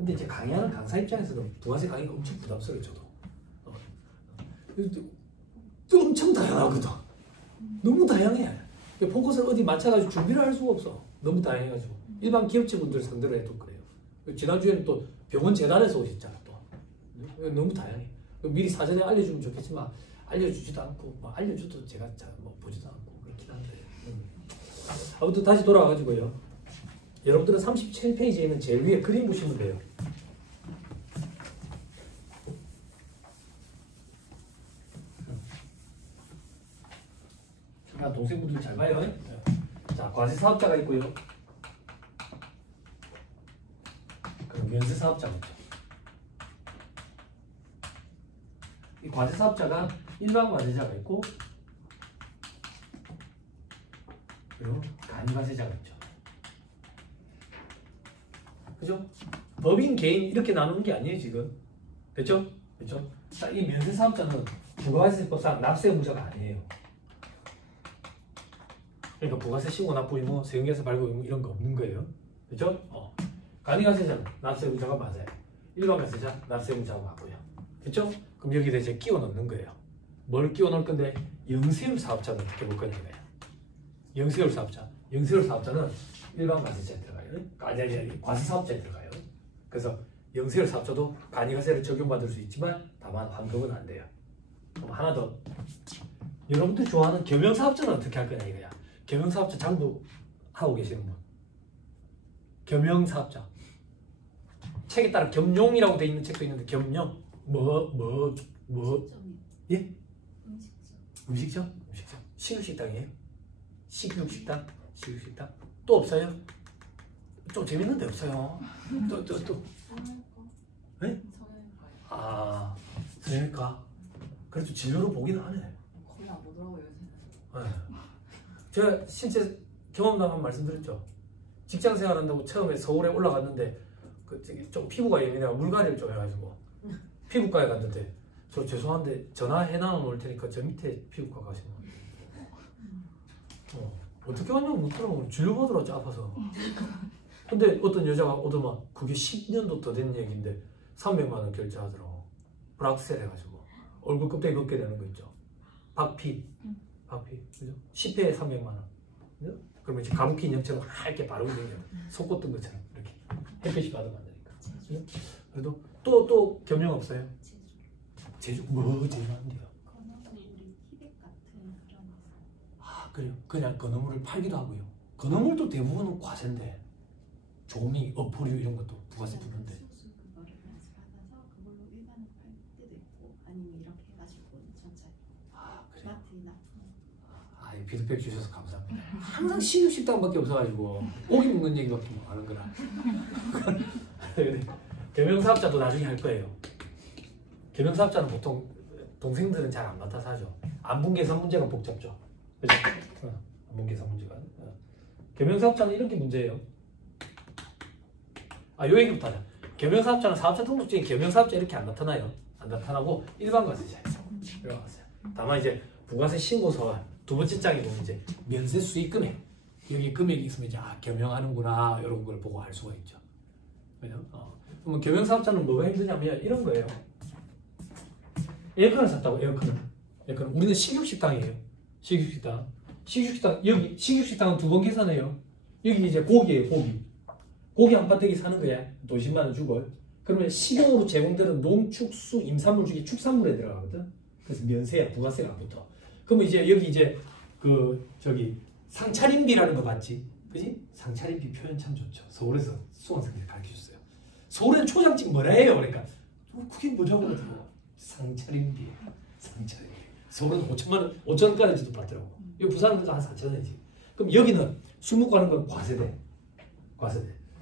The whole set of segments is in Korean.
근데 이제 강의하는 강사 입장에서는 부가세 강의가 엄청 부담스러워요. 저도. 또 엄청 다양하거든. 너무 다양해. 포커스를 어디 맞춰가지고 준비를 할 수가 없어. 너무 다양해가지고. 일반 기업체분들 상대로 해도 그래요. 지난주에는 또 병원 재단에서 오셨잖아. 또. 너무 다양해. 미리 사전에 알려주면 좋겠지만 알려주지도 않고 뭐 알려줘도 제가 잘 뭐 보지도 않고 그렇긴 한데. 아무튼 다시 돌아와가지고요. 여러분들은 37페이지에 있는 제일 위에 그림 보시면 돼요. 동생분들 잘 봐요. 자, 과세사업자가 있고요. 그럼 면세사업자가 있죠. 이 과세사업자가 일반 과세자가 있고 그리고 간과세자가 있죠. 그죠? 법인, 개인 이렇게 나누는 게 아니에요 지금. 됐죠? 그죠? 자, 이 면세사업자는 부가세법상 납세 의무자가 아니에요. 그러니까 부가세 신고 납부의 뭐 세금계산 발급 의무 이런 거 없는 거예요. 그죠? 간이가세자는 납세 의무자가 맞아요. 일반 가세자 납세 의무자가 맞고요. 그죠? 그럼 여기다 이제 끼워 넣는 거예요. 뭘 끼워 넣을 건데 영세율 사업자는 어떻게 볼 거냐 이거예요. 영세율 사업자. 영세율 사업자는 일반 가세자에 들어가요. 아니 과세 사업자에 들어가요. 그래서 영세율 사업자도 간이가세를 적용받을 수 있지만 다만 환급은 안 돼요. 그럼 하나 더. 여러분들 좋아하는 겸용사업자는 어떻게 할 거냐 이거야. 겸용사업자 장부 하고 계시는 분. 겸용사업자. 책에 따라 겸용이라고 되어 있는 책도 있는데 겸용. 예? 음식점? 음식점. 식육식당이에요? 식육식당? 식육식당? 또 없어요? 좀 재밌는데 없어요. 또. 네? 아, 성형외과. 그래도 진료로 보긴 하네. 거의 안 보더라고요, 요새는. 네. 제가 실제 경험담 한 말씀드렸죠. 직장 생활한다고 처음에 서울에 올라갔는데 좀 피부가 예민해가 물갈이를 좀 해가지고 피부과에 갔는데 저 죄송한데 전화해 놔놓을 테니까 저 밑에 피부과 가시면 어떻게 왔냐고 묻더라고. 진료받으러 아파서. 근데 어떤 여자가 오더만 그게 10년도 더 된 얘기인데 300만 원 결제하더라고. 브락셀 해가지고 얼굴 껍데기 벗게 되는 거 있죠. 박피, 그죠? 10회에 300만 원. 그죠? 그러면 이제 가부키 인형처럼 하얗게 바르고 되는 속옷 든 것처럼 이렇게 햇빛이 받으면 안 되니까. 그죠? 그래도 또 겸용 없어요? 제주 뭐 제주 안 돼요? 건어물이 우리 티백 같은 그런 데서. 아 그래요? 그냥 건어물을 팔기도 하고요. 건어물도 대부분은 과세인데 조미, 어포류 이런 것도 부가세 붙는데. 수수 그거를 받아서 그걸로 일반으로 팔 때도 있고 아니면 이렇게 해가지고 전체 마트에 납품. 피드백 주셔서 감사합니다. 항상 식육식당밖에 없어가지고 고기 먹는 얘기밖에 못 하는 거라. 겸용사업자도 나중에 할 거예요. 겸용사업자는 보통 동생들은 잘 안 맡아서 하죠. 안분계산 문제가 복잡죠. 그죠? 안분계산 문제가. 겸용사업자는 이런 게 문제예요. 요 얘기부터 하자. 겸용사업자는 사업자 등록증에 겸용사업자 이렇게 안 나타나요. 안 나타나고 일반 과세자에서 들어갔어요. 다만 이제 부가세 신고서와 두 번째 장에 보면 이제 면세 수익 금액 여기 금액이 있으면 이제 겸용하는구나 이런 걸 보고 알 수가 있죠. 그죠? 그러면 겸용사업자는 뭐가 힘드냐면 이런 거예요. 에어컨을 샀다고 에어컨을 우리는 식육식당이에요. 식육식당 여기 식육식당은 두 번 계산해요. 여기 이제 고기예요. 고기 한 바닥이 사는 거야. 돈 10만 원 주고. 그러면 시공으로 제공되는 농축수 임산물 중에 축산물에 들어가거든. 그래서 면세야 부가세가 안 붙어. 그러면 이제 여기 이제 상차림비라는 거 맞지? 그지? 상차림비 표현 참 좋죠. 서울에서 수강생들이 가르쳐줬어요. 서울엔 초장집 뭐라 해요? 그러니까 그게 뭐냐고 그러더라고. 상차림비. 서울은 5천만 원, 5천 원까지도 받더라고. 이 부산은 한 4천 원이지. 그럼 여기는 술 먹고 하는 건 과세돼.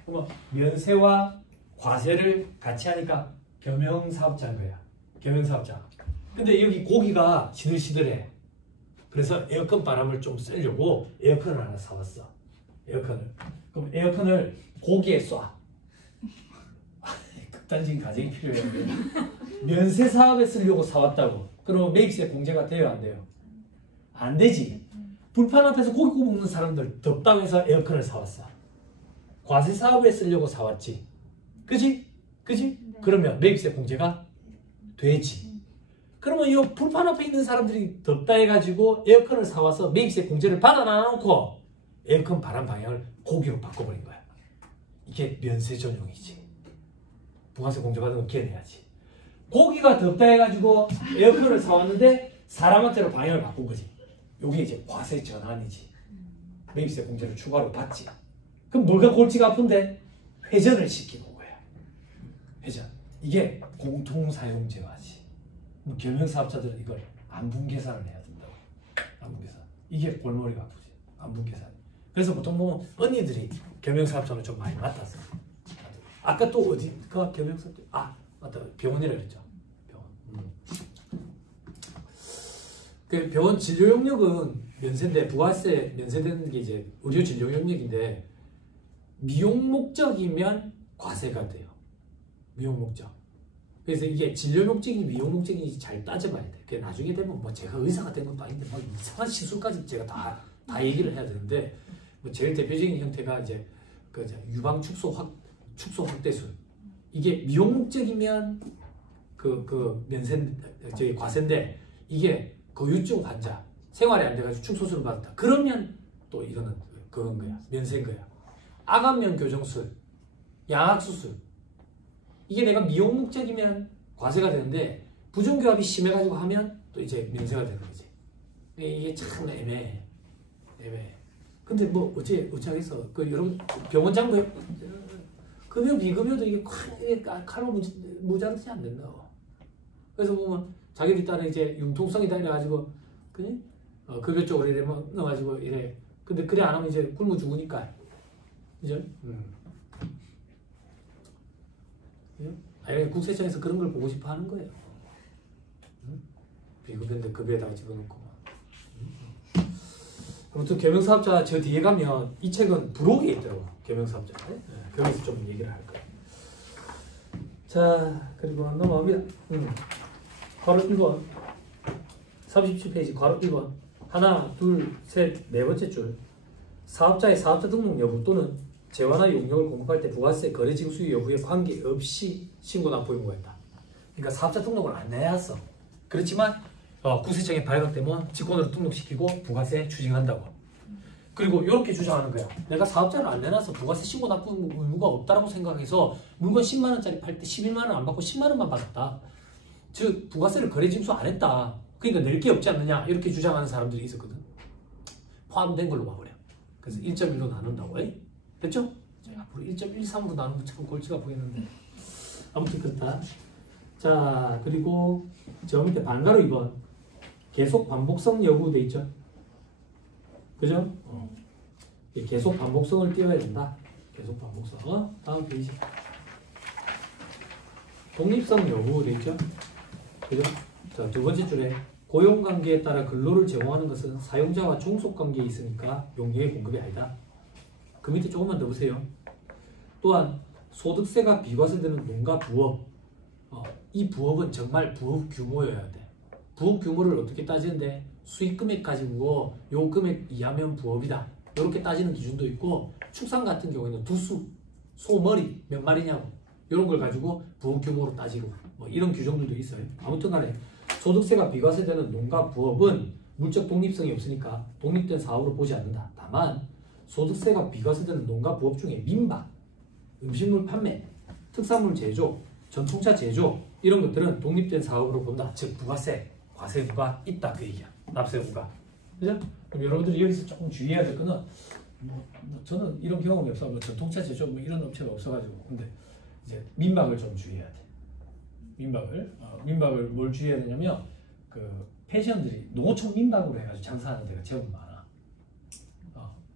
그러면 면세와 과세를 같이 하니까 겸용사업자인 거야. 겸용사업자. 근데 여기 고기가 시들시들해. 그래서 에어컨 바람을 좀 쐬려고 에어컨을 하나 사왔어. 그럼 에어컨을 고기에 쏴. 극단적인 가정이 필요해요. 면세 사업에 쓰려고 사왔다고. 그러면 매입세 공제가 돼요, 안 돼요? 안 되지. 불판 앞에서 고기 구워 먹는 사람들 덥다고 해서 에어컨을 사왔어. 과세 사업에 쓰려고 사왔지. 그지? 그지? 네. 그러면 매입세 공제가 되지. 그러면 이 불판 앞에 있는 사람들이 덥다 해가지고 에어컨을 사와서 매입세 공제를 받아놔놓고 에어컨 바람 방향을 고기로 바꿔버린 거야. 이게 면세 전용이지. 부가세 공제 받은 건 걔네야지. 고기가 덥다 해가지고 에어컨을 사왔는데 사람한테로 방향을 바꾼 거지. 요게 이제 과세 전환이지. 매입세 공제를 추가로 받지. 그럼 뭐가 골치가 아픈데? 회전을 시키는 거야. 회전. 이게 공통사용제화지. 경영사업자들은 이걸 안분계산을 해야 된다고. 안분계산. 이게 골머리가 아프지. 안분계산. 그래서 보통 보면 언니들이 경영사업자는 좀 많이 맡았어. 아까 또 어디가 경영사업자? 아 맞다. 병원이라 그랬죠. 병원. 그 병원 진료 용역은 면세인데 부가세 면세되는 게 이제 의료 진료 용역인데 미용 목적이면 과세가 돼요. 미용 목적. 그래서 이게 진료 목적인지 미용 목적인지 잘 따져봐야 돼. 그게 나중에 되면 뭐 제가 의사가 된 것도 아닌데 막 이상한 시술까지 제가 다 얘기를 해야 되는데 뭐 제일 대표적인 형태가 이제 그 유방 축소 확대술. 이게 미용 목적이면 그 면세 저기 과세인데 이게 고유증 환자 생활이 안 돼가지고 축소술을 받았다. 그러면 또 이거는 그건 거야. 면세인 거야. 아간면 교정술, 양악수술. 이게 내가 미용 목적이면 과세가 되는데 부정교합이 심해가지고 하면 또 이제 면세가 되는 거지. 이게 참 애매해. 근데 뭐 어찌하겠어. 그 여러분 병원장도 급여 비급여도 이게 칼로 무자르지 않는다고. 그래서 보면 자기들이 따라 이제 융통성이다 이래가지고 그니 급여 쪽으로 이래 넣어가지고 이래. 근데 그래 안 하면 이제 굶어 죽으니까. 그죠? 아예 국세청에서 그런 걸 보고 싶어 하는 거예요. 비급여인데 급여에다가 집어넣고. 아무튼 경영사업자 저 뒤에 가면 이 책은 부록에 있더라고. 경영사업자. 네? 거기서 좀 얘기를 할 거예요. 자, 그리고 넘어갑니다. 괄호 1번 37페이지 괄호 1번 하나, 둘, 셋, 네 번째 줄 사업자의 사업자 등록 여부 또는 재화나 용역을 공급할 때 부가세 거래 징수 여부에 관계없이 신고 납부 의무가 있다. 그러니까 사업자 등록을 안 내놨어. 그렇지만 국세청에 발각되면 직권으로 등록시키고 부가세 추징한다고. 그리고 이렇게 주장하는 거야. 내가 사업자를 안 내놔서 부가세 신고 납부 의무가 없다라고 생각해서 물건 10만 원짜리 팔 때 11만 원 안 받고 10만 원만 받았다. 즉 부가세를 거래 징수 안 했다. 그러니까 낼 게 없지 않느냐 이렇게 주장하는 사람들이 있었거든. 포함된 걸로 봐버려. 그래서 1.1로 나눈다고. 됐죠? 앞으로 1.13으로 나누면 참 골치가 보이는데 아무튼 그렇다. 자, 그리고 저 밑에 반가로 2번 계속 반복성 여부 돼 있죠? 그죠? 계속 반복성을 띄워야 된다. 계속 반복성. 다음 페이지. 독립성 여부 돼 있죠? 그죠? 자, 두 번째 줄에 고용관계에 따라 근로를 제공하는 것은 사용자와 종속관계에 있으니까 용역의 공급이 아니다. 그 밑에 조금만 더 보세요. 또한 소득세가 비과세되는 농가 부업. 이 부업은 정말 부업 규모여야 돼. 부업 규모를 어떻게 따지는데 수익 금액 가지고 요 금액 이하면 부업이다. 이렇게 따지는 기준도 있고 축산 같은 경우에는 두수, 소머리 몇 마리냐고 이런 걸 가지고 부업 규모로 따지고 뭐 이런 규정들도 있어요. 아무튼 간에 소득세가 비과세되는 농가 부업은 물적 독립성이 없으니까 독립된 사업으로 보지 않는다. 다만 소득세가 비과세되는 농가 부업 중에 민박, 음식물 판매, 특산물 제조, 전통차 제조 이런 것들은 독립된 사업으로 본다. 즉 부가세, 과세부가 있다 그 얘기야. 납세부가. 그죠? 그럼 여러분들이 여기서 조금 주의해야 될 거는 저는 이런 경험이 없어. 뭐 전통차 제조 뭐 이런 업체가 없어가지고. 근데 이제 민박을 좀 주의해야 돼. 민박을 뭘 주의해야 되냐면 그 패션들이 농어촌 민박으로 해가지고 장사하는 데가 제법 많아.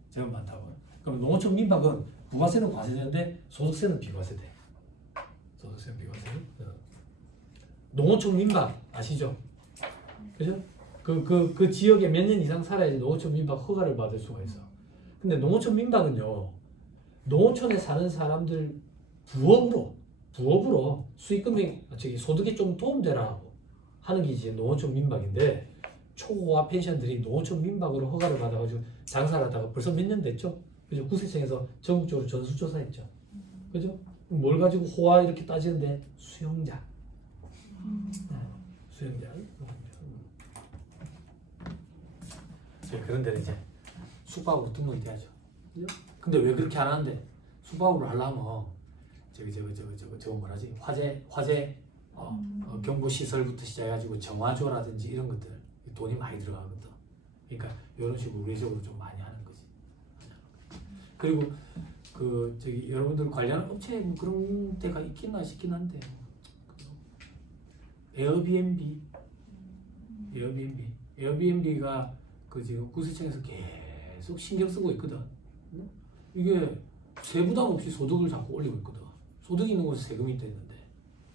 제법 많다고. 그럼 농어촌 민박은 부가세는 과세되는데 소득세는 비과세돼. 소득세는 비과세. 농어촌 민박 아시죠? 그죠? 그 지역에 몇 년 이상 살아야지 농어촌 민박 허가를 받을 수가 있어. 근데 농어촌 민박은요, 농어촌에 사는 사람들 부업으로 수익금액, 소득에 좀 도움되라고 하는 게 이제 농어촌 민박인데, 초고화 펜션들이 농어촌 민박으로 허가를 받아가지고 장사를 하다가 벌써 몇 년 됐죠? 그죠? 국세청에서 전국적으로 전수조사했죠. 그죠? 뭘 가지고 호화 이렇게 따지는데 수영장. 수영장. 그런 데는 이제 숙박으로 등록이 돼야죠. 근데 왜 그렇게 안 하는데 숙박으로 하려면 저거 뭐라지 화재 경보 시설부터 시작해가지고 정화조라든지 이런 것들 돈이 많이 들어가거든. 그러니까 이런 식으로 우회적으로 좀 많이 하는 거지. 그리고 여러분들 관련 업체에 뭐 그런 데가 있겠나 싶긴 한데 에어비앤비가 지금 구세청에서 계속 신경 쓰고 있거든. 이게 세부담 없이 소득을 자꾸 올리고 있거든. 소득 있는 곳에 세금이 떼는데,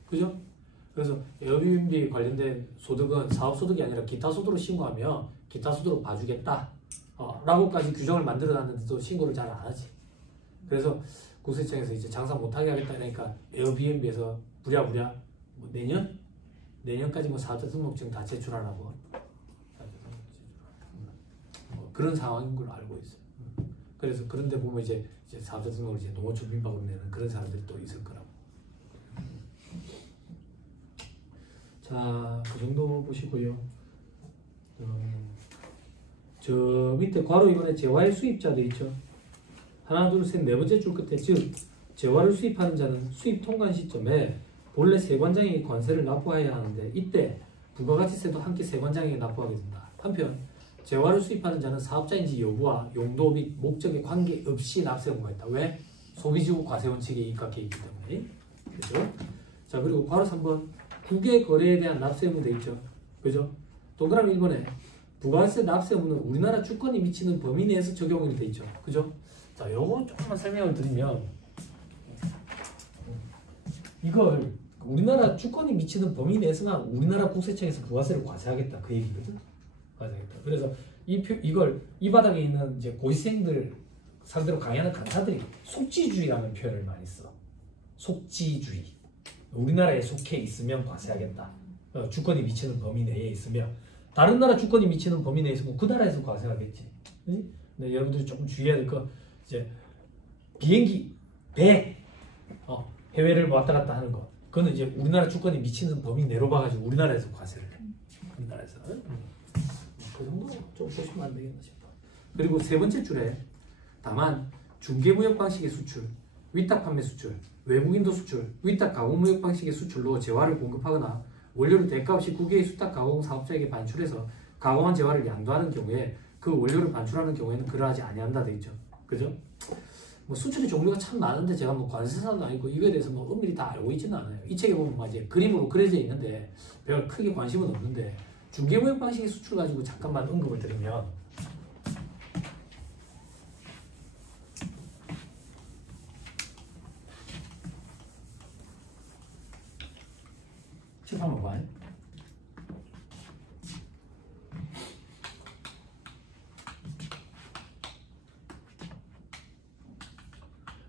그죠? 그래서 에어비앤비 관련된 소득은 사업소득이 아니라 기타소득으로 신고하면 기타소득으로 봐주겠다 라고까지 규정을 만들어놨는데도 신고를 잘 안 하지. 그래서 구세청에서 이제 장사 못하게 하겠다 그러니까 에어비앤비에서 부랴부랴 뭐 내년까지 뭐 사업자 등록증 다 제출하라고 그런 상황인 걸로 알고 있어요. 그래서 그런데 보면 이제 사업자 등록을 이제 농어촌 민박으로 내는 그런 사람들이 또 있을 거라고. 자, 그 정도 보시고요. 저 밑에 괄호 이번에 재화의 수입자들 있죠. 하나, 둘, 셋, 네 번째 줄 끝에 즉 재화를 수입하는 자는 수입 통관 시점에 본래 세관장에게 관세를 납부해야 하는데 이때 부가가치세도 함께 세관장에게 납부하게 된다. 한편 재화를 수입하는 자는 사업자인지 여부와 용도 및 목적에 관계없이 납세 의무가 있다. 왜? 소비지구 과세원칙에 입각해 있기 때문에. 그죠? 자, 그리고 괄호 3번 국외 거래에 대한 납세 의무 돼 있죠. 그죠? 동그라미 1번에 부가세 납세 의무는 우리나라 주권이 미치는 범위 내에서 적용이 돼 있죠. 그죠? 자, 요거 조금만 설명을 드리면 이걸 우리나라 주권이 미치는 범위 내에서만 우리나라 국세청에서 부가세를 과세하겠다 그 얘기거든. 과세하겠다. 그래서 이 바닥에 있는 이제 고시생들 상대로 강의하는 강사들이 속지주의라는 표현을 많이 써. 속지주의. 우리나라에 속해 있으면 과세하겠다. 주권이 미치는 범위 내에 있으면 다른 나라 주권이 미치는 범위 내에 있으면 그 나라에서 과세하겠지. 응? 근데 여러분들이 조금 주의해야 될 거 이제 비행기, 배, 해외를 왔다 갔다 하는 거. 그거는 이제 우리나라 주권이 미치는 범위 내로 봐가지고 우리나라에서 과세를 해. 우리나라에서. 그 정도 좀 보시면 안 되겠나 싶어. 그리고 세 번째 줄에 다만 중개무역 방식의 수출, 위탁 판매 수출, 외국인도 수출, 위탁 가공무역 방식의 수출로 재화를 공급하거나 원료를 대가 없이 국외의 수탁 가공 사업자에게 반출해서 가공한 재화를 양도하는 경우에 그 원료를 반출하는 경우에는 그러하지 아니한다 돼 있죠. 그죠? 뭐 수출의 종류가 참 많은데 제가 뭐 관세사도 아니고 이거에 대해서 뭐 엄밀히 다 알고 있지는 않아요. 이 책에 보면 뭐 이제 그림으로 그려져 있는데 별 크게 관심은 없는데 중개무역 방식의 수출 가지고 잠깐만 언급을 드리면 책 한번 봐요.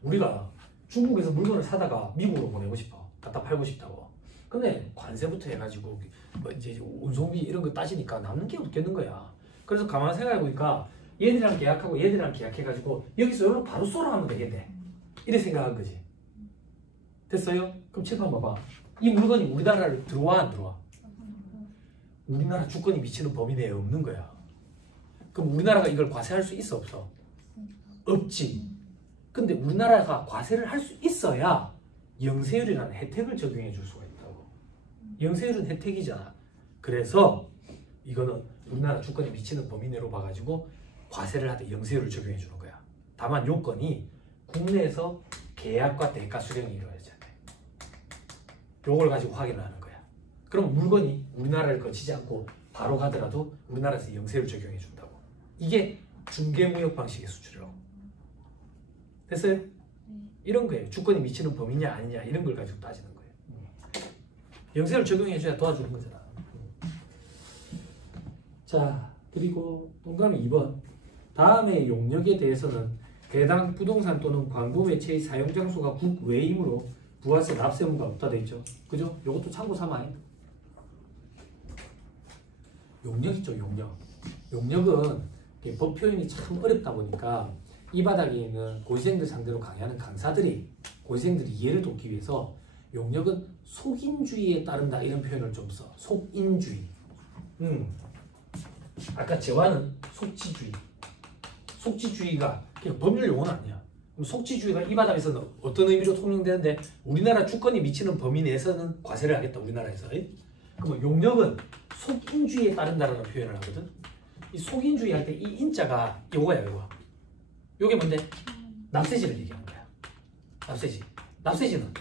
우리가 중국에서 물건을 사다가 미국으로 보내고 싶어. 갖다 팔고 싶다고. 근데 관세부터 해가지고 뭐 이제 운송비 이런 거 따지니까 남는 게 없겠는 거야. 그래서 가만 생각해 보니까 얘들이랑 계약하고 얘들이랑 계약해가지고 여기서 여기로 바로 쏘러 가면 되겠네. 이래 생각한 거지. 됐어요? 그럼 책 한번 봐봐. 이 물건이 우리나라를 들어와 안 들어와? 우리나라 주권이 미치는 범위 내에 없는 거야. 그럼 우리나라가 이걸 과세할 수 있어 없어? 없지. 근데 우리나라가 과세를 할 수 있어야 영세율이라는 혜택을 적용해 줄 수가 있다고. 영세율은 혜택이잖아. 그래서 이거는 우리나라 주권이 미치는 범위 내로 봐가지고 과세를 하되 영세율을 적용해 주는 거야. 다만 요건이 국내에서 계약과 대가 수령이 이루어져야 돼. 요걸 가지고 확인을 하는 거야. 그럼 물건이 우리나라를 거치지 않고 바로 가더라도 우리나라에서 영세율을 적용해 준다고. 이게 중개무역 방식의 수출이라고. 됐어요? 이런 거예요. 주권이 미치는 범위냐 아니냐 이런 걸 가지고 따지는 거예요. 영세율 적용해줘야 도와주는 거잖아. 자, 그리고 동그라미 2번. 다음의 용역에 대해서는 해당 부동산 또는 광고 매체의 사용 장소가 국외이므로 부가세 납세 의무가 없다 돼 있죠. 그죠? 요것도 참고 삼아요. 용역 있죠, 용역. 용역은 법 표현이 참 어렵다 보니까 이 바닥에 있는 고시생들 상대로 강의하는 강사들이 고시생들이 이해를 돕기 위해서 용역은 속인주의에 따른다 이런 표현을 좀 써. 속인주의. 아까 재화는 속지주의. 속지주의가 그냥 법률 용어는 아니야. 그럼 속지주의가 이 바닥에서는 어떤 의미로 통용되는데 우리나라 주권이 미치는 범위 내에서는 과세를 하겠다. 우리나라에서. 그럼 용역은 속인주의에 따른다라는 표현을 하거든. 이 속인주의 할 때 이 인자가 요거야 요거. 요게 뭔데? 납세지를 얘기하는 거야. 납세지. 납세지는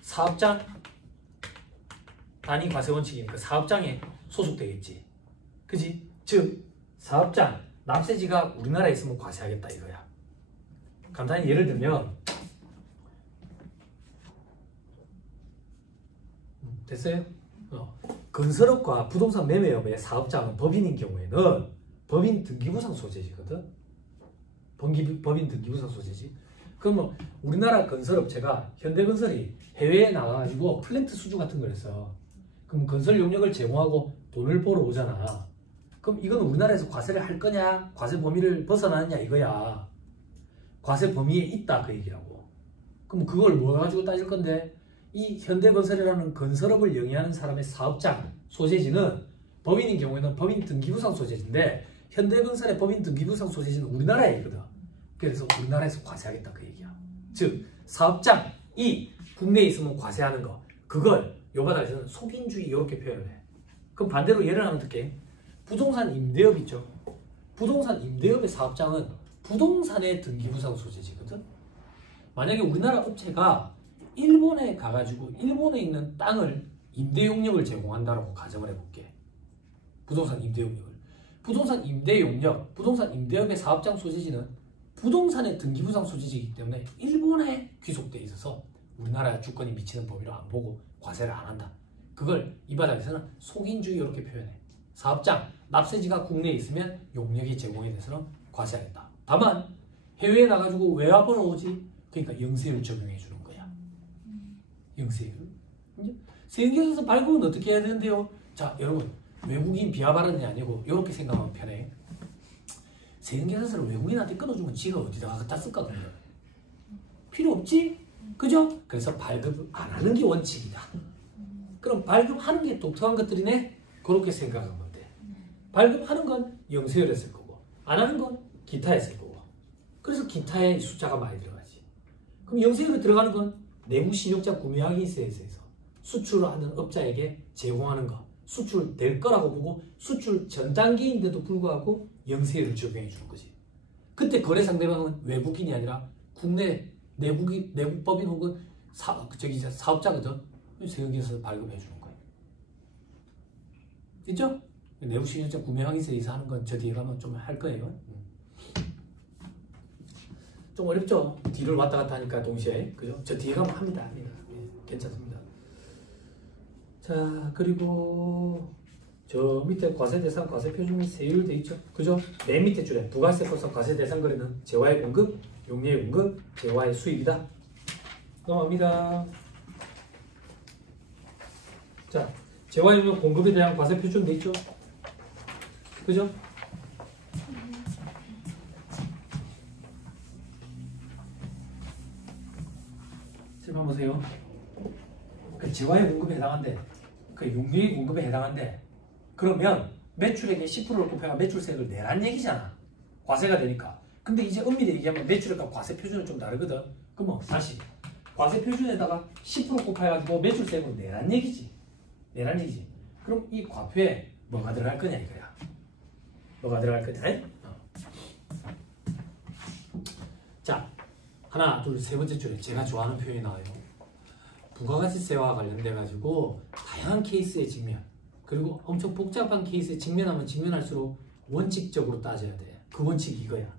사업장 단위 과세 원칙이니까 사업장에 소속되겠지. 그지? 즉 사업장 납세지가 우리나라에 있으면 과세하겠다 이거야. 간단히 예를 들면 됐어요? 건설업과 부동산 매매업의 사업장은 법인인 경우에는 법인 등기부상 소재지거든. 법인 등기부상 소재지. 그러면 우리나라 건설업체가 현대건설이 해외에 나가가지고 플랜트 수주 같은 걸 했어. 그럼 건설 용역을 제공하고 돈을 벌어 오잖아. 그럼 이건 우리나라에서 과세를 할 거냐? 과세 범위를 벗어나느냐 이거야. 과세 범위에 있다 그 얘기라고. 그럼 그걸 뭐 가지고 따질 건데 이 현대건설이라는 건설업을 영위하는 사람의 사업장 소재지는 법인인 경우에는 법인 등기부상 소재지인데 현대건설의 법인 등기부상 소재지는 우리나라에 있거든. 그래서 우리나라에서 과세하겠다 그 얘기야. 즉 사업장이 국내에 있으면 과세하는 거 그걸 요 바닥에서는 속인주의 이렇게 표현을 해. 그럼 반대로 예를 하나 들게. 부동산 임대업 있죠. 부동산 임대업의 사업장은 부동산의 등기부상 소재지거든. 만약에 우리나라 업체가 일본에 가가지고 일본에 있는 땅을 임대용역을 제공한다라고 가정을 해볼게. 부동산 임대용역을. 부동산 임대용역, 부동산 임대업의 사업장 소재지는 부동산의 등기부상 소재지이기 때문에 일본에 귀속돼 있어서 우리나라 주권이 미치는 범위로 안 보고 과세를 안 한다. 그걸 이 바닥에서는 속인주의 이렇게 표현해. 사업장, 납세지가 국내에 있으면 용역이 제공에 대해서는 과세하겠다. 다만 해외에 나가지고 외화벌 오지? 그러니까 영세율 적용해 주는 거야. 영세율. 세금계산서 발급은 어떻게 해야 되는데요? 자, 여러분 외국인 비하 발언이 아니고 이렇게 생각하면 편해. 세금계산서를 외국인한테 끊어주면 지가 어디다가 갖다 쓸까 그래. 필요 없지? 그죠? 그래서 발급을 안 하는 게 원칙이다. 그럼 발급하는 게 독특한 것들이네? 그렇게 생각하면 돼. 발급하는 건 영세율에 쓸 거고 안 하는 건 기타에 쓸 거고. 그래서 기타에 숫자가 많이 들어가지. 그럼 영세율에 들어가는 건 내부 신용자 구매 확인세에서 수출하는 업자에게 제공하는 거. 수출될 거라고 보고 수출 전 단계인데도 불구하고 영세율을 적용해 주는 거지. 그때 거래 상대방은 외국인이 아니라 국내 내국법인 혹은 사업자거든. 세금계산서 발급해 주는 거예요. 됐죠? 내부 신용자 구매 확인세에서 하는 건 저 뒤에 가면 좀 할 거예요. 좀 어렵죠? 뒤를 왔다 갔다 하니까 동시에. 그죠? 저 뒤에 가면 합니다. 예, 괜찮습니다. 자, 그리고 저 밑에 과세대상, 과세표준 및 세율 돼 있죠? 그죠? 맨 밑에 줄에 부가세법상 과세대상 거래는 재화의 공급, 용료의 공급, 재화의 수입이다. 넘어갑니다. 자, 재화 용료 공급에 대한 과세표준 돼 있죠? 그죠? 한번 보세요. 그 재화의 공급에 해당한데, 그 용료의 공급에 해당한데, 그러면 매출액의 10%를 곱해가 매출세액을 내란 얘기잖아. 과세가 되니까. 근데 이제 엄밀히 얘기하면 매출액과 과세 표준은 좀 다르거든. 그럼 다시 과세 표준에다가 10% 곱해가지고 매출세액을 내란 얘기지. 내란 얘기지. 그럼 이 과표에 뭐가 들어갈 거냐 이거야. 뭐가 들어갈 거냐? 자, 하나, 둘, 세 번째 줄에 제가 좋아하는 표현이 나와요. 부가가치세와 관련돼 가지고 다양한 케이스에 직면, 그리고 엄청 복잡한 케이스에 직면하면 직면할수록 원칙적으로 따져야 돼. 그 원칙이 이거야.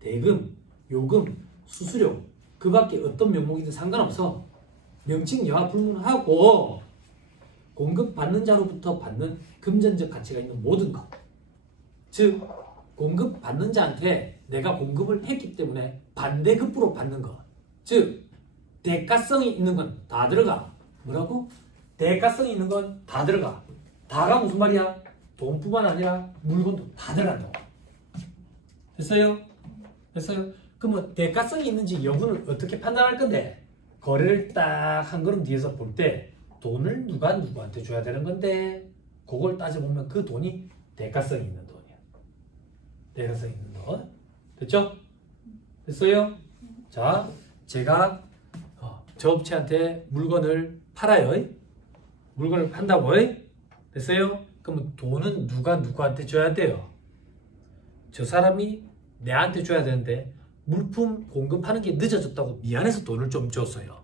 대금, 요금, 수수료, 그 밖에 어떤 명목이든 상관없어. 명칭 여하 불문하고 공급받는 자로부터 받는 금전적 가치가 있는 모든 것. 즉 공급받는 자한테 내가 공급을 했기 때문에 반대급부로 받는 것. 즉 대가성이 있는 건 다 들어가. 뭐라고? 대가성이 있는 건 다 들어가. 다가 무슨 말이야? 돈뿐만 아니라 물건도 다 들어간다고. 됐어요? 됐어요? 그러면 대가성이 있는지 여부를 어떻게 판단할 건데? 거래를 딱 한 걸음 뒤에서 볼 때 돈을 누가 누구한테 줘야 되는 건데 그걸 따져보면 그 돈이 대가성이 있는 돈이야. 대가성 있는 돈. 됐죠? 됐어요? 자, 제가 저 업체한테 물건을 팔아요. 물건을 판다고. 됐어요? 그러면 돈은 누가 누구한테 줘야 돼요? 저 사람이 내한테 줘야 되는데 물품 공급하는 게 늦어졌다고 미안해서 돈을 좀 줬어요.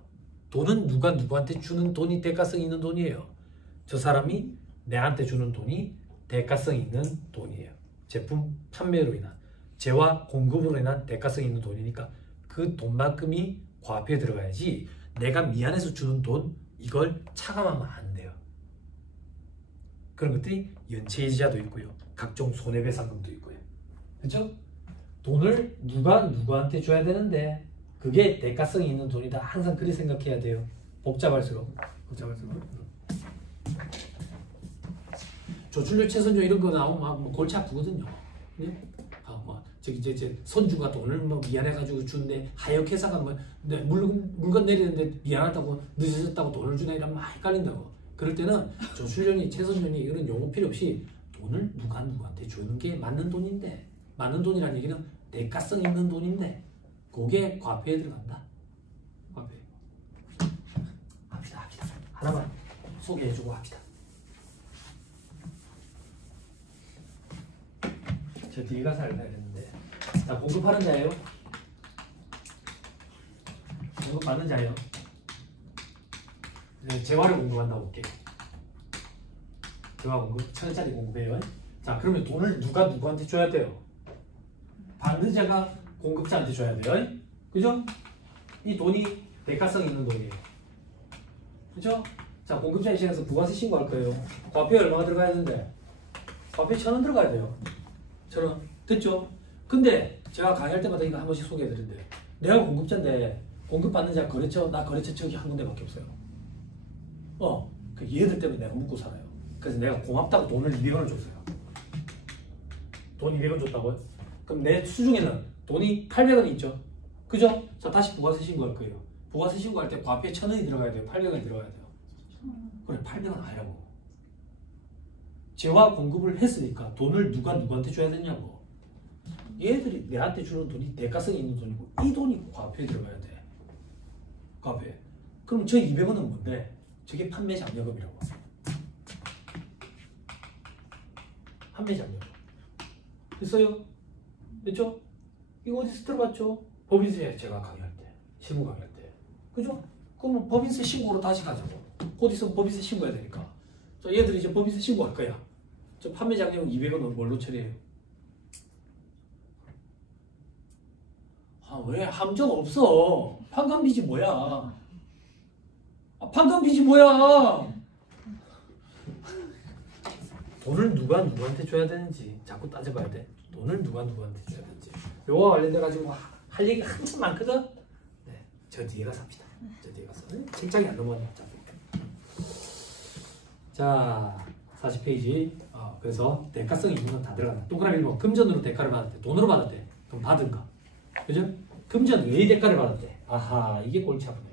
돈은 누가 누구한테 주는 돈이 대가성 있는 돈이에요. 저 사람이 내한테 주는 돈이 대가성 있는 돈이에요. 제품 판매로 인한 재화 공급으로 인한 대가성 있는 돈이니까 그 돈만큼이 과표에 들어가야지 내가 미안해서 주는 돈 이걸 차감하면 안 돼요. 그런 것들이 연체이자도 있고요. 각종 손해배상금도 있고요. 그렇죠? 돈을 누가 누구한테 줘야 되는데 그게 대가성이 있는 돈이다. 항상 그리 생각해야 돼요. 복잡할수록. 조출료, 최선료 이런 거 나오면 막 골치 아프거든요. 네? 저기 선주가 돈을 미안해가지고 주는데 하역 회사가 물건 내리는데 미안하다고 늦어졌다고 돈을 주나 이러면 막 헷갈린다고. 그럴 때는 조출료니 최선료니 이런 용어 필요 없이 돈을 누가 누구한테 주는 게 맞는 돈인데, 맞는 돈이라는 얘기는 대가성 있는 돈인데 그게 과표에 들어간다. 과표에. 합시다. 하나만 소개해주고 합시다. 저 뒤에 가서 알아야 되는데. 자, 공급하는 자예요. 공급받는 자예요. 재화를 공급한다고 볼게요. 재화 공급, 1,000원짜리 공급해요. 자, 그러면 돈을 누가 누구한테 줘야 돼요? 받는 자가 공급자한테 줘야 돼요. 그죠? 이 돈이 대가성 있는 돈이에요. 그죠? 자, 공급자 입장에서 부가세 신고할 거예요. 과표에 얼마가 들어가야 되는데? 과표에 1,000원 들어가야 돼요. 1,000원. 됐죠? 근데 제가 강의할 때마다 이거 한 번씩 소개해드린대요. 내가 공급자인데 공급받는 자 거래처, 나 거래처 저기 한 군데밖에 없어요. 그 얘들 때문에 내가 묵고 살아요. 그래서 내가 고맙다고 돈을 200원을 줬어요. 돈 200원 줬다고요? 그럼 내 수중에는 돈이 800원이 있죠. 그죠? 자, 다시 부가세 신고할 거예요. 부가세 신고할 때 과표에 1,000원이 들어가야 돼요. 800원이 들어가야 돼요. 그래, 800원 아니라고. 재화 공급을 했으니까 돈을 누가 누구한테 줘야 되냐고. 얘들이 내한테 주는 돈이 대가성이 있는 돈이고 이 돈이 과표에 들어가야 돼. 과표에. 그럼 저 200원은 뭔데? 저게 판매 장려금이라고. 판매 장려금. 됐어요? 됐죠? 이거 어디서 들어봤죠? 법인세 제가 강의할 때, 실무 강의할 때. 그죠? 그러면 법인세 신고로 다시 가자고. 곧 있으면 법인세 신고해야 되니까. 자, 얘들이 이제 법인세 신고할 거야. 저 판매 장려금 200원은 뭘로 처리해요? 왜? 함정 없어. 판관비지 뭐야? 판관비지 뭐야? 돈을 누가 누구한테 줘야 되는지 자꾸 따져봐야 돼. 돈을 누가 누구한테 줘야 되는지. 요거 관련돼 가지고 할 얘기 한참 많거든. 네, 저 뒤에 가서 합시다. 저 뒤에 가서. 책장이 안 넘어가네. 자, 40페이지. 그래서 대가성이 있는 건 다 들어간다. 동그라미 1번. 금전으로 대가를 받았대. 돈으로 받았대. 그럼 받은 거. 그죠? 금전 왜 대가를 받았대? 아하, 이게 골치 아프네.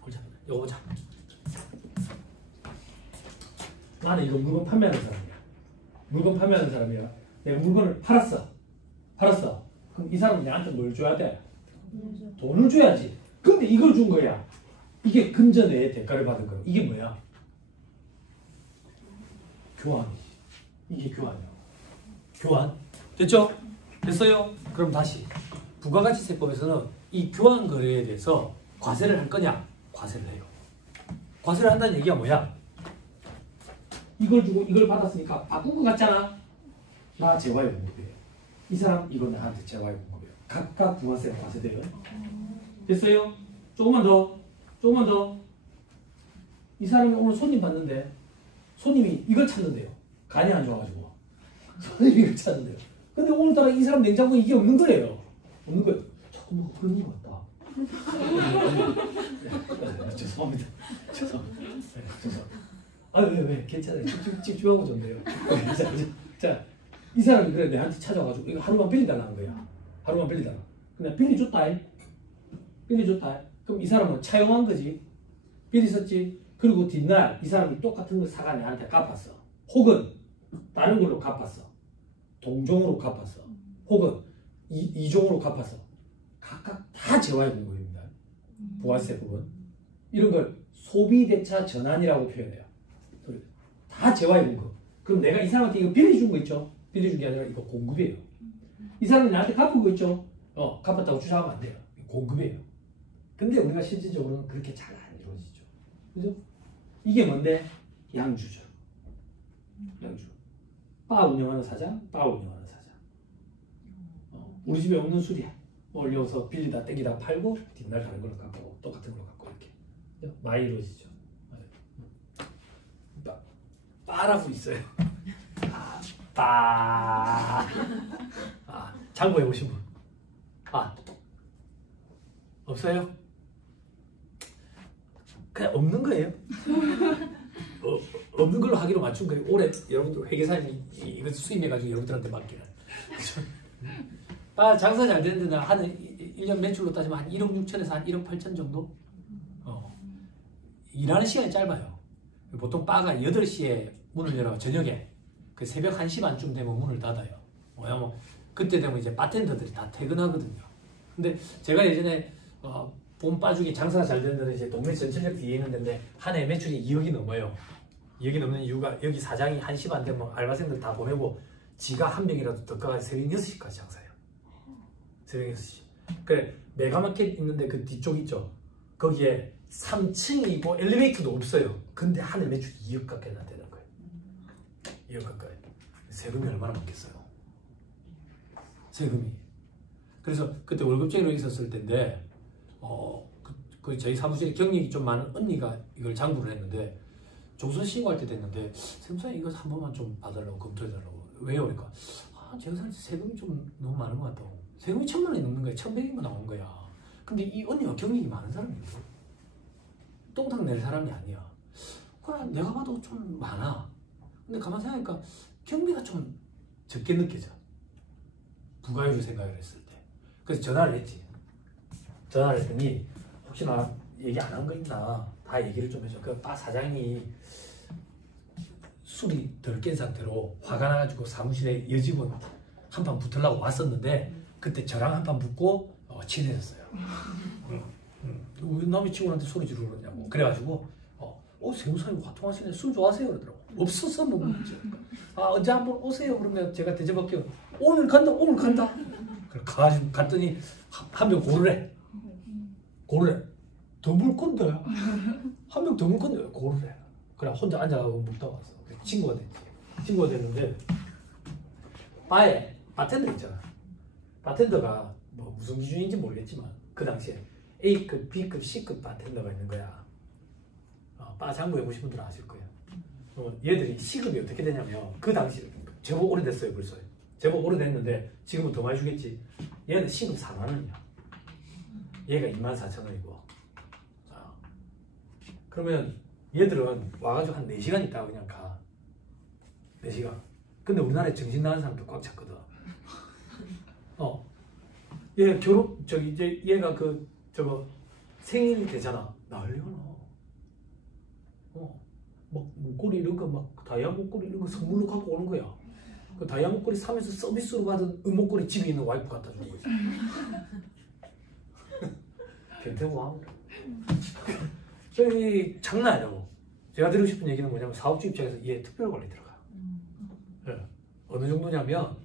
골치 아프네. 요거 보자. 나는 이거 물건 판매하는 사람이야. 물건 판매하는 사람이야. 내가 물건을 팔았어. 그럼 이 사람은 내한테 뭘 줘야 돼? 돈을 줘야지. 근데 이걸 준 거야. 이게 금전 외에 대가를 받은 거야. 이게 뭐야? 교환이지. 이게 교환이야. 교환. 됐죠? 됐어요? 그럼 다시. 부가가치세법에서는 이 교환 거래에 대해서 과세를 할 거냐? 과세를 해요. 과세를 한다는 얘기가 뭐야? 이걸 주고 이걸 받았으니까 바꾼 거 같잖아. 나 재화의 공급이에요. 이 사람 이거 나한테 재화의 공급이에요. 각각 부가세가 과세돼요. 됐어요? 조금만 더. 이 사람이 오늘 손님 봤는데 손님이 이걸 찾는데요. 간이 안 좋아가지고 손님이 이걸 찾는데요. 근데 오늘따라 이 사람 냉장고에 이게 없는 거예요. 자꾸 뭐가 흐르는 것 같다. 네, 죄송합니다. 왜? 괜찮아요. 집중하고 좀 돼요. 자, 이 사람이 그래 내한테 찾아가지고 이거 하루만 빌려달라는 거야. 하루만 빌려달라. 그냥 빌려줬다. 그럼 이 사람은 차용한 거지. 비리 썼지. 그리고 뒷날 이 사람이 똑같은 걸 사가 내한테 갚았어. 혹은 다른 걸로 갚았어. 동종으로 갚았어. 혹은 이종으로 갚았어. 각각 다 재화입은 거입니다. 부가세 부분. 이런 걸 소비대차 전환이라고 표현해요. 다 재화입은 거. 그럼 내가 이 사람한테 이거 비리 준 거 있죠? 비리 준 게 아니라 이거 공급이에요. 이 사람이 나한테 갚은 거 있죠? 갚았다고 주장하면 안 돼요. 공급이에요. 근데 우리가 실질적으로는 그렇게 잘 안 이루어지죠. 그죠? 이게 뭔데? 양주죠. 양주. 바 운영하는 사장, 바 운영하는 사장. 우리 집에 없는 술이야. 올려서 빌리다 땡기다 팔고 뒷날 다른 걸로 갚고 똑같은 걸로 갚고 이렇게 많이 이루어지죠. 바라고 있어요. 바. 장부해 보신 분. 없어요? 그냥 없는 거예요. 없는 걸로 하기로 맞춘 거예요. 올해 여러분들 회계사님이 이거 수임해가지고 여러분들한테 맡기는. 장사 잘 되는 데는 한 1년 매출로 따지면 한 1억 6천에서 한 1억 8천 정도? 일하는 시간이 짧아요. 보통 바가 8시에 문을 열어 저녁에 그 새벽 1시 반쯤 되면 문을 닫아요. 왜냐면 그때 되면 이제 바텐더들이 다 퇴근하거든요. 근데 제가 예전에 봄 빠주기 장사가 잘 되는 데는 이제 동네 전철역 뒤에 있는 데인데 한 해 매출이 2억이 넘어요. 2억이 넘는 이유가 여기 사장이 1시 반 되면 알바생들 다 보내고 지가 한 명이라도 더 가서 새벽 6시까지 장사해요. 새벽 6시. 그래 메가마켓 있는데 그 뒤쪽 있죠. 거기에 3층이고 엘리베이터도 없어요. 근데 한 해 매출이 2억 가까이나 되는 거예요. 2억 가까이. 세금이 얼마나 많겠어요. 세금이. 그래서 그때 월급쟁이로 있었을 때인데 저희 사무실에 경력이 좀 많은 언니가 이걸 장부를 했는데 조선 신고할 때 됐는데 세무사님 이거 한 번만 좀 봐달라고 검토해달라고. 왜요? 그러니까 제가 사실 세금이 좀 너무 많은 것 같다고. 세금이 1,000만 원이 넘는 거야. 1,100원만 나오는 거야. 근데 이 언니가 경력이 많은 사람이에요. 똥탕 낼 사람이 아니야. 그래 내가 봐도 좀 많아. 근데 가만 생각하니까 경비가 좀 적게 느껴져. 부가율을 생각을 했을 때. 그래서 전화를 했지. 전화를 했더니 혹시나 얘기 안 한 거 있나 다 얘기를 좀 해줘. 그 바 사장이 술이 덜 깬 상태로 화가 나가지고 사무실에 여직원 한 판 붙으려고 왔었는데 그때 저랑 한 판 붙고 친해졌어요. 왜 남의 친구한테 소리 지르고 그러냐고. 그래가지고 세무사님 화통하시네. 술 좋아하세요? 그러더라고. 없어서 못 먹죠. 언제 한번 오세요. 그러면 제가 대접할게요. 오늘 간다. 오늘 간다. 그래 가가지고 갔더니 한 명 고르래. 더 물 건데. 한 명 더 물 건데 고르래. 그래 혼자 앉아가고 먹다 왔어. 친구가 됐지. 친구가 됐는데 바에 바텐더 있잖아. 바텐더가 뭐 무슨 기준인지 모르겠지만 그 당시에 A급, B급, C급 바텐더가 있는 거야. 바 장부해 보신 분들은 아실 거예요. 얘들이 C급이 어떻게 되냐면 그 당시에 제법 오래됐어요 벌써. 제법 오래됐는데 지금은 더 많이 주겠지. 얘는 C급 4만 원이야. 얘가 24,000원이고. 그러면 얘들은 와가지고 한 4시간 있다가 그냥 가. 4시간. 근데 우리나라에 정신 나간 사람도 꽉 찼거든. 얘 얘가 생일이 되잖아. 난리가 막 목걸이 이런 거 막 다이아 목걸이 이런 거 선물로 갖고 오는 거야. 그 다이아 목걸이 사면서 서비스로 받은 은목걸이 집에 있는 와이프 갖다 주는 거지. 변태고 저기 장난 아니라고. 제가 드리고 싶은 얘기는 뭐냐면 사업주 입장에서 얘 특별관리 들어가. 네. 어느 정도냐면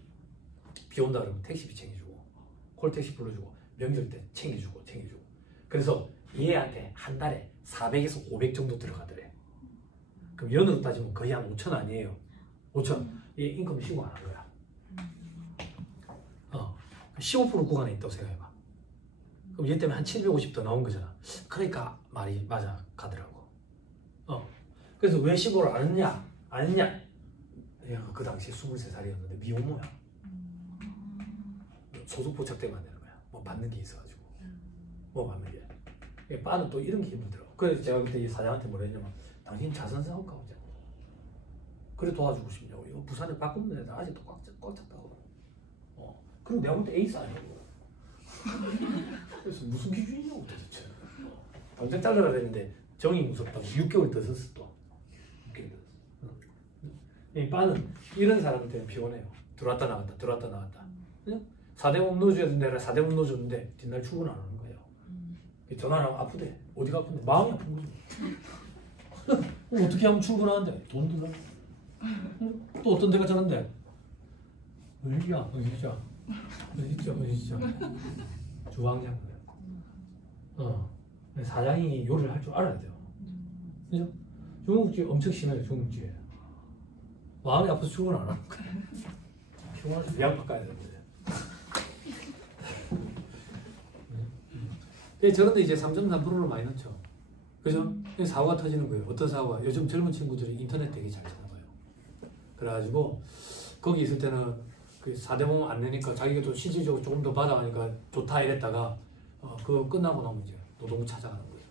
비 온다 그러면 택시비 챙겨주고 콜택시 불러주고 명절 때 챙겨주고 그래서 얘한테 한 달에 400에서 500 정도 들어가더래. 그럼 연으로 따지면 거의 한 5천 아니에요. 5천. 얘 인컴 신고 안 한 거야. 15% 구간에 있다고 생각해봐. 그럼 얘 때문에 한 750 더 나온 거잖아. 그러니까 말이 맞아 가더라고. 그래서 왜 시골을 안 했냐? 얘가 그 당시에 23살이었는데 미혼모야. 소득 보착 때문에 안 되는 거야. 뭐 받는 게 있어가지고. 뭐 받는 게. 빠는 또 이런 게 힘들더라고. 그래서 제가 그때 이 사장한테 뭐라 했냐면 당신 자선 사업가 오자고. 그래 도와주고 싶냐고. 이거 부산에 바꾸면 애들 아직도 꽉 찼다고. 그리고 내가 볼 때 에이스 아니냐고. 그래서 무슨 기준이냐고 도대체. 당장 잘라라 그랬는데 정이 무섭다고 6개월 더 썼어 또. 6개월 더 썼어. 이 빠는 이런 사람한테는 피곤해요. 들어왔다 나갔다 들어왔다 나갔다. 그죠? 4대몸 넣어줘야 된다. 4대몸 넣어줬는데 뒷날 출근 안 하는 거예요. 전화하면 아프대. 어디가 아픈데? 마음이 아픈 거죠. 어떻게 하면 출근하는데? 돈 들어. 또 어떤 데가 저런데? 어디야? 주방장 거예요. 사장이 요리를 할 줄 알아야 돼요. 그죠? 중국집 엄청 심해요. 중국집에 마음이 아파서 출근 안 하는 거예요. 피곤해서 약 바꿔야 되는데. 저런데 이제 3.3%를 많이 넣죠. 그죠? 사고가 터지는 거예요. 어떤 사고가? 요즘 젊은 친구들이 인터넷 되게 잘 찾아봐요. 그래가지고 거기 있을 때는 그 4대보험 안 내니까 자기가 또 실질적으로 조금 더 받아가니까 좋다 이랬다가 그거 끝나고 나면 이제 노동부 찾아가는 거예요.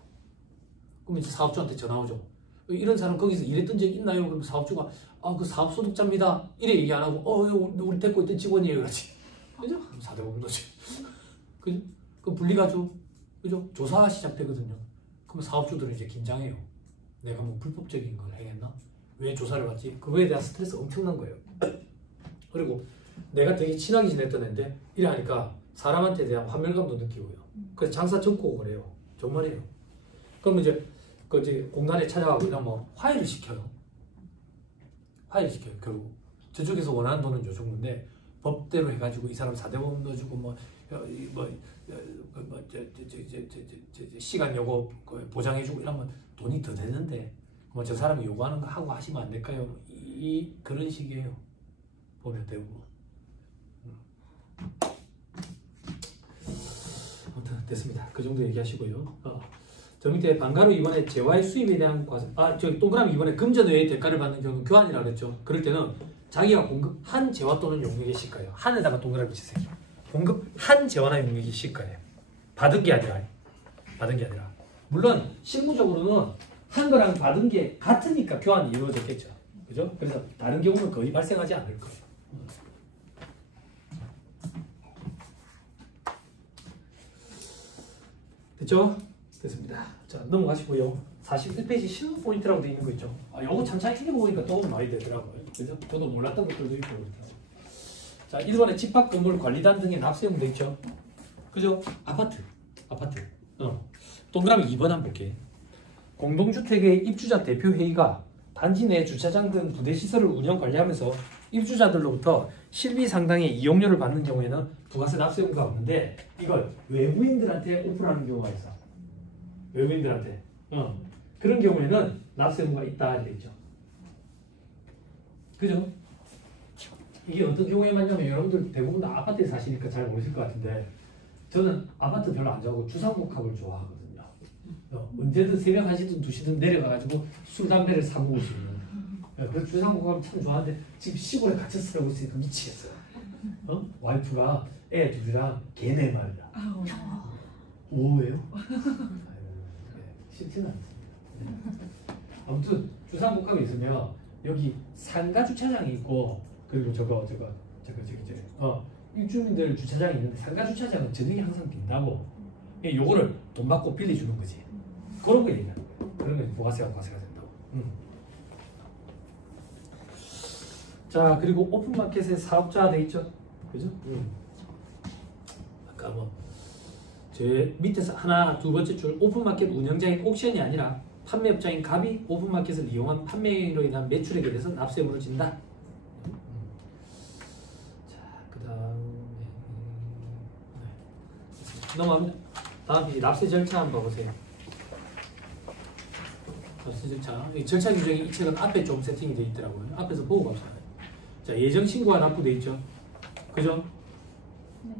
그럼 이제 사업주한테 전화 오죠. 이런 사람 거기서 일했던 적 있나요? 그럼 사업주가 그 사업 소득자입니다. 이래 얘기 안 하고 우리 데리고 있던 직원이에요. 그렇지. 그죠? 4대보험 넣지. 그죠? 그럼 분리가죠. 그죠? 조사가 시작되거든요. 그럼 사업주들은 이제 긴장해요. 내가 뭐 불법적인 걸 해야겠나? 왜 조사를 받지? 그거에 대한 스트레스 엄청난 거예요. 그리고 내가 되게 친하게 지냈던 애인데 이래 하니까 사람한테 대한 환멸감도 느끼고요. 그래서 장사 접고 그래요. 정말이에요. 그러면 이제 공단에 찾아가고 그냥 뭐 화해를 시켜요. 화해를 시켜요. 결국 저쪽에서 원하는 돈은 요 정도인데 법대로 해가지고 이 사람 4대보험 넣어주고 시간 요구 보장해주고 이러면 돈이 더 되는데 뭐 저 사람이 요구하는 거 하고 하시면 안 될까요? 그런 식이에요. 보면 대부분. 아무튼 됐습니다. 그 정도 얘기하시고요. 저 밑에 방가로 이번에 재화의 수입에 대한 과세. 저기 동그라미 이번에 금전 외의 대가를 받는 경우 교환이라 그랬죠. 그럴 때는 자기가 공급한 재화 또는 용역의 시가예요. 한에다가 동그라미 치세요. 공급한 재화나 용역의 시가예요. 받은 게 아니라. 물론 실무적으로는 한 거랑 받은 게 같으니까 교환이 이루어졌겠죠. 그죠? 그래서 다른 경우는 거의 발생하지 않을 거예요. 됐죠? 됐습니다. 자, 넘어가시고요. 41페이지 실무 포인트라고 되어 있는 거 있죠? 요거 천천히 읽어보니까 도움이 많이 되더라고요. 그죠? 저도 몰랐던 것들도 있고 그렇더라고요. 자, 1번에 집합 건물 관리단 등의 납세금 되어 있죠? 그죠? 아파트. 동그라미 2번 한번 볼게. 공동주택의 입주자 대표회의가 단지 내 주차장 등 부대시설을 운영 관리하면서 입주자들로부터 실비 상당의 이용료를 받는 경우에는 부가세 납세금가 없는데 이걸 외부인들한테 오픈하는 경우가 있어. 외부인들한테. 그런 경우에는 납세금가 있다 되어 있죠. 그죠? 이게 어떤 경우에 맞냐면 여러분들 대부분 다 아파트에 사시니까 잘 모르실 것 같은데 저는 아파트 별로 안 좋아하고 주상복합을 좋아하거든요. 언제든 새벽 1시든 2시든 내려가가지고 술, 담배를 사먹을 수 있는. 그래서 주상복합 참 좋아하는데 지금 시골에 갇혀 살고 있으니까 미치겠어요. 와이프가 애 둘이랑 걔네 말이야. 오해요? 싫지는 않습니다. 아무튼 주상복합이 있으면 여기 상가 주차장이 있고 그리고 입주민들 주차장이 있는데 상가 주차장은 저녁에 항상 빈다고. 요거를 돈 받고 빌려주는 거지. 그런 거 얘기하는 거예요. 그러면 부가세가 된다고. 자, 그리고 오픈마켓에 사업자 돼 있죠? 그죠? 아까 제 밑에서 하나, 두 번째 줄 오픈마켓 운영자인 옥션이 아니라 판매업자인 갑이 오픈마켓을 이용한 판매로 인한 매출액에 대해서 납세금을 진다. 자, 그 다음에 넘어갑니다. 다음 페이지 납세 절차 한번 봐보세요. 납세 절차. 이 절차 규정이 이 책은 앞에 좀 세팅이 되어 있더라고요. 앞에서 보고 갑시다. 자, 예정 신고가 납부되어 있죠. 그죠? 네.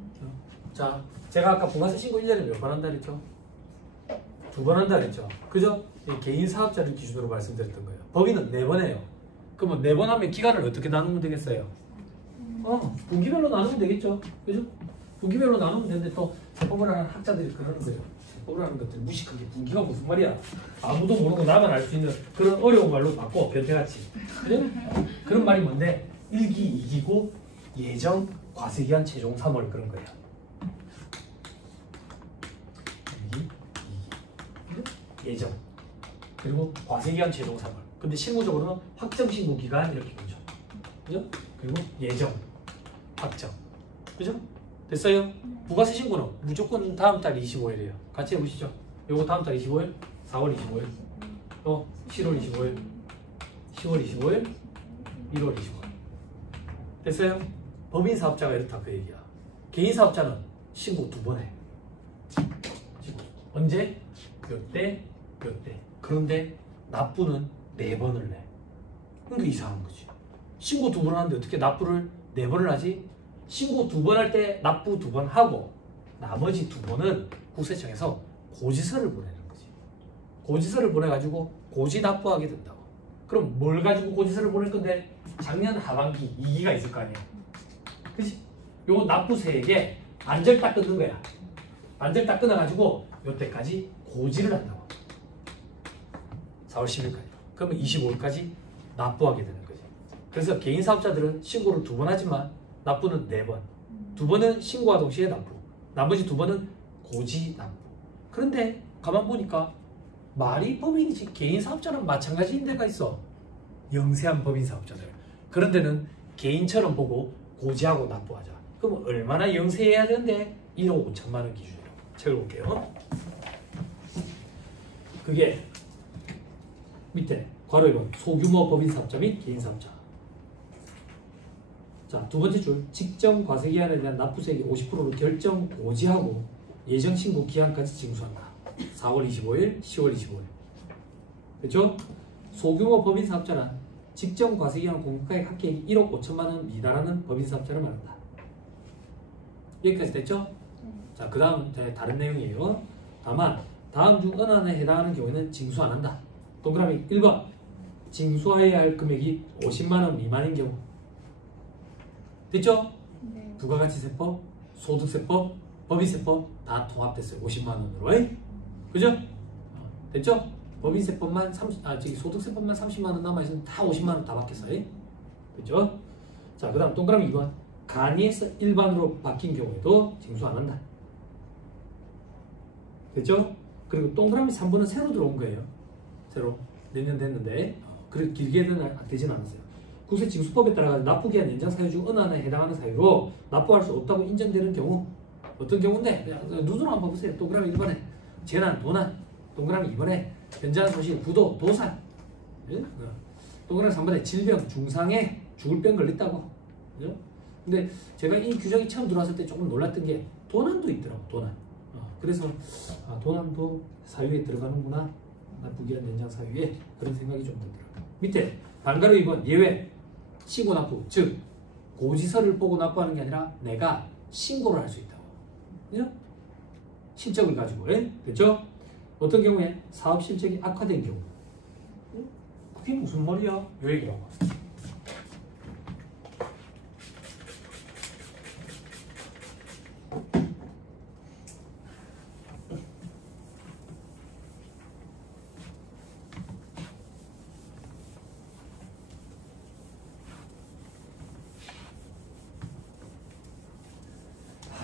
자, 제가 아까 부가세 신고 1년에 몇 번 한다 그랬죠? 2번 한다 그랬죠? 그죠? 개인 사업자를 기준으로 말씀드렸던 거예요. 법인은 4번 해요. 그러면 4번 하면 기간을 어떻게 나누면 되겠어요? 분기별로 나누면 되겠죠? 그죠? 분기별로 나누면 되는데 또 세법을 하는 학자들이 그러는 거예요. 세법을 하는 것들 무식하게 분기가 무슨 말이야? 아무도 모르고 나만 알 수 있는 그런 어려운 말로 바꿔, 변태같이. 그죠? 그런 말이 뭔데? 1기, 2기고 예정, 과세기한 최종 3월 그런 거예요. 1기, 2기. 예정. 그리고 과세기간 최종상환. 근데 실무적으로는 확정 신고 기간 이렇게 보죠. 그죠? 그리고 예정, 확정. 그죠? 됐어요? 부가세 신고는 무조건 다음 달 25일이에요. 같이 해보시죠. 요거 다음 달 25일, 4월 25일, 7월 25일, 10월 25일, 1월 25일. 됐어요? 법인 사업자가 이렇다 그 얘기야. 개인 사업자는 신고 2번 해. 언제? 몇 대? 몇 대. 그런데 납부는 4번을 내. 그러니까 이상한 거지. 신고 2번 하는데 어떻게 납부를 4번을 하지? 신고 2번 할 때 납부 2번 하고 나머지 2번은 국세청에서 고지서를 보내는 거지. 고지서를 보내가지고 고지 납부하게 된다고. 그럼 뭘 가지고 고지서를 보낼 건데? 작년 하반기 2기가 있을 거 아니야. 그치? 요거 납부세액에 반절 딱 끊는 거야. 반절 딱 끊어가지고 요때까지 고지를 한다고. 4월 10일까지. 그러면 25일까지 납부하게 되는 거지. 그래서 개인 사업자들은 신고를 2번 하지만 납부는 4번. 2번은 신고와 동시에 납부. 나머지 2번은 고지 납부. 그런데 가만 보니까 말이 법인이지 개인 사업자는 마찬가지인 데가 있어. 영세한 법인 사업자들. 그런 데는 개인처럼 보고 고지하고 납부하자. 그럼 얼마나 영세해야 되는데 1억 5천만 원 기준으로. 책을 볼게요. 그게 밑에 괄호 2번 소규모 법인 사업자 및 개인 사업자. 자, 두 번째 줄 직정 과세기한에 대한 납부세액의 50%로 결정 고지하고 예정 신고 기한까지 징수한다. 4월 25일, 10월 25일. 그렇죠? 소규모 법인 사업자는 직정 과세기한 공급가액 합계액이 1억 5천만 원 미달하는 법인 사업자를 말한다. 여기까지 됐죠? 자, 그 다음 다른 내용이에요. 다만 다음 중 어느 하나에 해당하는 경우에는 징수 안 한다. 동그라미 1번 징수해야 할 금액이 50만 원 미만인 경우. 됐죠? 네. 부가가치세법, 소득세법, 법인세법 다 통합됐어요. 50만 원으로. 그죠? 됐죠? 법인세법만 소득세법만 30만 원 남아있으면 다 50만 원 다 바뀌었어요. 됐죠? 자, 그 다음 동그라미 2번 간이에서 일반으로 바뀐 경우에도 징수 안 한다. 됐죠? 그리고 동그라미 3번은 새로 들어온 거예요. 새로 몇 년 됐는데 그렇게 길게는 되진 않았어요. 국세징수법에 따라 납부기한 연장 사유 중 어느 하나에 해당하는 사유로 납부할 수 없다고 인정되는 경우. 어떤 경우인데? 눈으로 한번 보세요. 동그라미 1번에 재난, 도난. 동그라미 2번에 현장 소실, 부도, 도산. 동그라미 3번에 질병, 중상에 죽을 병 걸렸다고. 그죠? 근데 제가 이 규정이 처음 들어왔을 때 조금 놀랐던 게 도난도 있더라고. 도난. 그래서 도난도 사유에 들어가는구나. 납부기한 연장 사유에. 그런 생각이 좀 들더라고요. 밑에 반가로 2번 예외 신고 납부. 즉 고지서를 보고 납부하는 게 아니라 내가 신고를 할 수 있다고. 그죠? 실적을 가지고. 됐죠? 어떤 경우에 사업 실적이 악화된 경우. 그게 무슨 말이야? 요 얘기라고.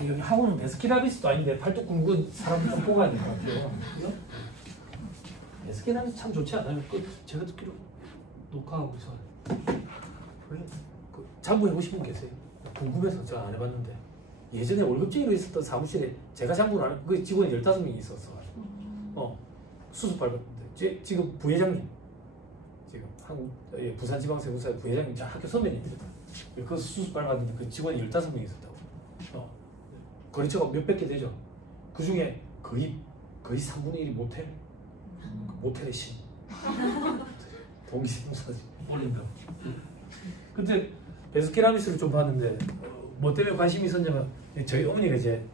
여기 학원은 베스킨라빈스도 아닌데 팔뚝 굵은 사람들 꼭 가야 될 것 같아요. 베스킨라빈스 참 좋지 않아요? 제가 듣기로 녹화하고 있어. 장부 해보고 싶은 분 계세요? 궁금해서 제가 안 해봤는데 예전에 월급쟁이로 있었던 사무실에 제가 장부를 안 그 직원이 15명이 있었어. 수습 밟았는데 지금 부회장님 지금 부산지방세무사 부회장님 학교 선배님입니다. 그 수습 밟았는데 그 직원이 15명이 있었다고. 거래처가 몇백 개 되죠. 그 중에 거의 3분의 1이 모텔. 모텔의 신. 동기생사지 올린다. 근데 베스킨라빈스를 좀 봤는데 뭐 때문에 관심이 있었냐면 저희 어머니가 이제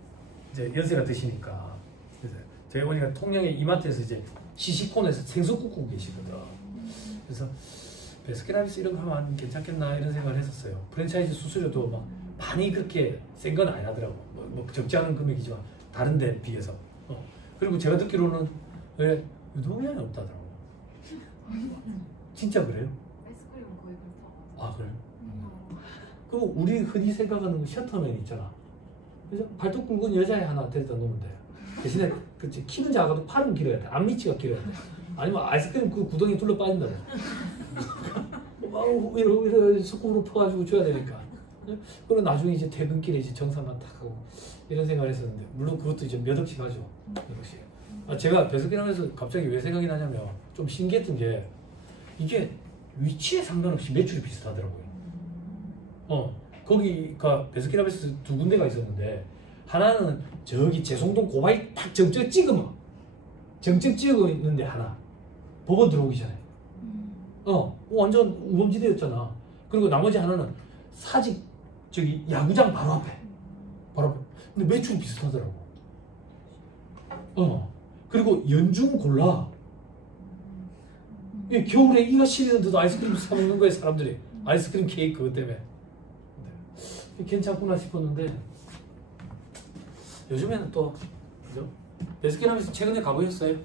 연세가 드시니까 그래서 저희 어머니가 통영의 이마트에서 이제 시식콘에서 생수 굽고 계시거든. 그래서 베스킨라빈스 이런 거 하면 괜찮겠나 이런 생각을 했었어요. 프랜차이즈 수수료도 막 많이 그렇게 센 건 아니더라고. 뭐 적지 않은 금액이지만 다른 데 비해서. 그리고 제가 듣기로는 왜 유동량이 없다더라고. 진짜 그래요? 아이스크림은 거의 그렇다고. 아 그래요? 그리고 우리 흔히 생각하는 셔터맨 있잖아. 그죠? 발톱 굵은 여자애 하나 데려다 놓으면 돼. 대신에 그렇지. 키는 작아도 팔은 길어야 돼. 앞니치가 길어야 돼. 아니면 아이스크림 그 구덩이에 둘러 빠진다고. 막 이렇게 소금으로 퍼가지고 줘야 되니까. 그리고 나중에 이제 퇴근길에 이제 정산만 탁 하고 이런 생각을 했었는데, 물론 그것도 이제 몇 억씩 하죠. 몇 억씩. 제가 배석기하면서 갑자기 왜 생각이 나냐면 좀 신기했던 게, 이게 위치에 상관없이 매출이 비슷하더라고요. 거기가 배석기하면서 두 군데가 있었는데, 하나는 저기 제송동 고바위 딱 정적 찍으면 정적 찍어 있는데 하나 법원 들어오기 전에 완전 우범지대였잖아. 그리고 나머지 하나는 사직 저기 야구장 바로 앞에 근데 매출이 비슷하더라고. 그리고 연중 골라. 겨울에 이가 시리는데도 아이스크림 사 먹는 거예요, 사람들이. 아이스크림 케이크 그것 때문에. 괜찮구나 싶었는데, 요즘에는 또 그죠? 베스킨라빈스 최근에 가보셨어요?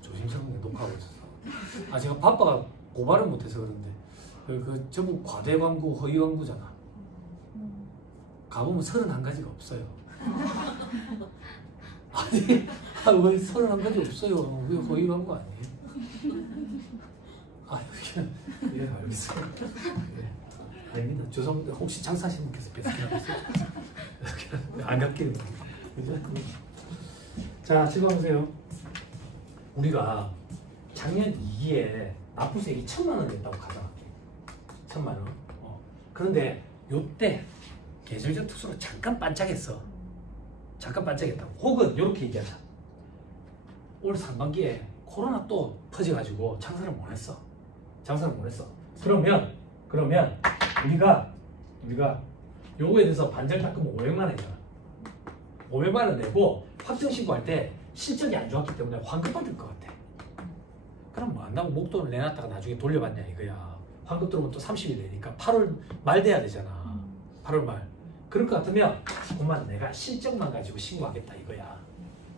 조심스럽게 녹화하고 있었어. 제가 바빠가 고발을 못해서 그런데 그 전부 과대 광고, 허위 광고잖아. 가보면 31가지가 없어요. 아니, 왜 31가지 없어요? 왜 허위 광고 아니에요? 그냥 알겠어요. 아닙니다. 죄송합니다. 혹시 장사하시는 분께서 베스킨라빈스 안 갖기는. 자, 지금 보세요. 우리가 작년 2기에 납부세액이 1,000만 원 냈다고 가정할게요. 1,000만 원. 그런데 요때 계절적 특수로 잠깐 반짝했어. 잠깐 반짝했다고. 혹은 이렇게 얘기하자. 올 상반기에 코로나 또 터져가지고 장사를 못했어. 그러면 우리가 요거에 대해서 반절 닦으면 500만 원이잖아. 500만 원 내고 확정 신고할 때 실적이 안 좋았기 때문에 환급 받을 것 같아. 그럼 뭐 안 나고 목돈을 내놨다가 나중에 돌려받냐 이거야. 환급 들어오면 또 30일 되니까 8월 말 돼야 되잖아. 8월 말. 그럴 것 같으면 그만 내가 실적만 가지고 신고하겠다 이거야.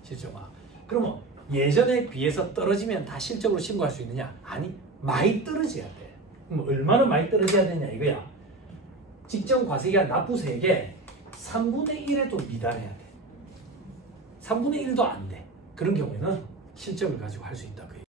실적만. 그러면 예전에 비해서 떨어지면 다 실적으로 신고할 수 있느냐? 아니, 많이 떨어져야 돼. 그럼 얼마나 많이 떨어져야 되냐 이거야. 직전 과세기한 납부세액의 3분의 1에도 미달해야 돼. 3분의 1도 안 돼. 그런 경우에는 실적을 가지고 할 수 있다 그 얘기야.